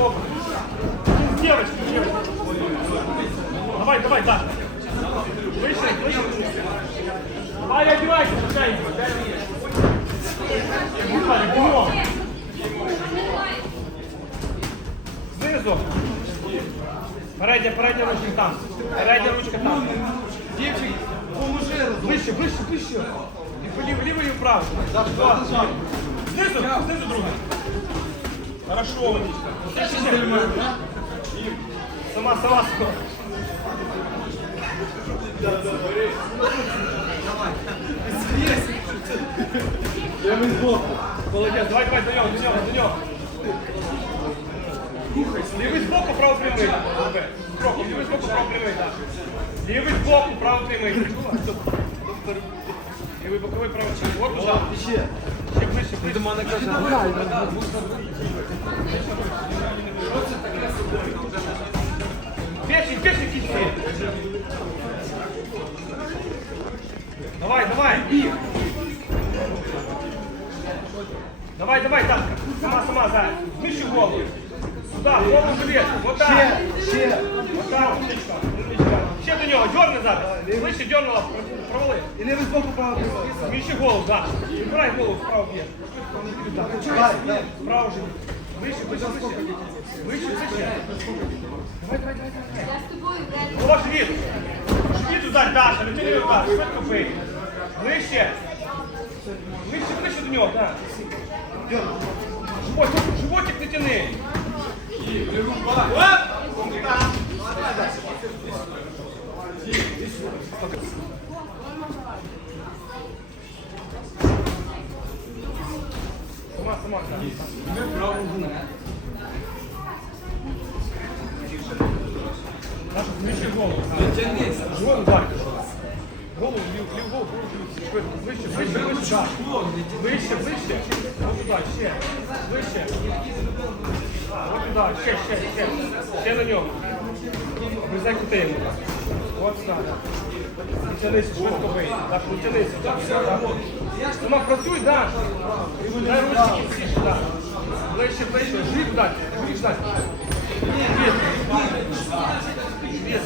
добре. З девочки, девочки. Давай, давай, Даша. Вище, вище. Давай, одевайся, пускай. Виходи, бігом. Знизу. Передня, передня ручка там. Передня ручка там. Дівчик, поможи. Ближче, ближче, ближче. І полів, лівою і вправо. Знизу, знизу друга. Хорошо, Ванечка. Сама, сама, сама. Молодець, давай, давай, до нього, до нього, до нього. Лівий збоку, право прямий. Добре. Кроком, лівий збоку, право прямий, так. Лівий збоку, право прямий. Лівий боковий, право прямий. От туди. Ще. Ще ближче, ближче. До мене Печень, печень кисти. Давай, давай, бег. Давай, давай, Данка. Сама, сама, да. Выше голову. Сюда, голову вверх. Вот так. Ще, ще. Вот так, умничка, умничка Ще до нього, дерни зараз. Вище дернула, провали. І лівий збоку право прямий. Сміщи голову, да. Убирай голову вправо вверх. Давай, давай. Вправо же. Вище, вище, вище. Вище, вище. Давай, давай, давай, давай. Я з тобою, блядь. О, живіт. Живіт удар, Даша, витягни удар. Швидко бий. Ближче. Ближче, ближче до нього, так. Живот, животик не тяни. Сама, голову. Живот удар. Голову, лів, лів, голову, лів, швидко. Вище, вище, вище. так. Вище, вище. От туди, ще. Вище. От туди, ще, ще, ще. Ще на нього. Визай кути йому. От сюди. І тянися, швидко бий. Так, не тянися. Так, все, так. Сама працюй, да. Дай ручки всі сюди. Ближче, ближче. Жив дати, жив дати. Віз. Віз.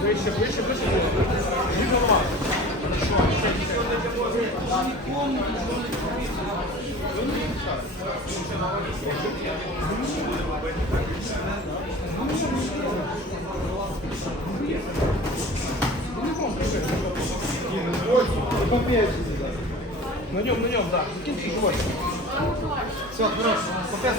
Ближче, ближче, ближче. Жив нормально. По печені. На нем, на нем, да. Закиньте живот. Все, хорошо. По п'ять.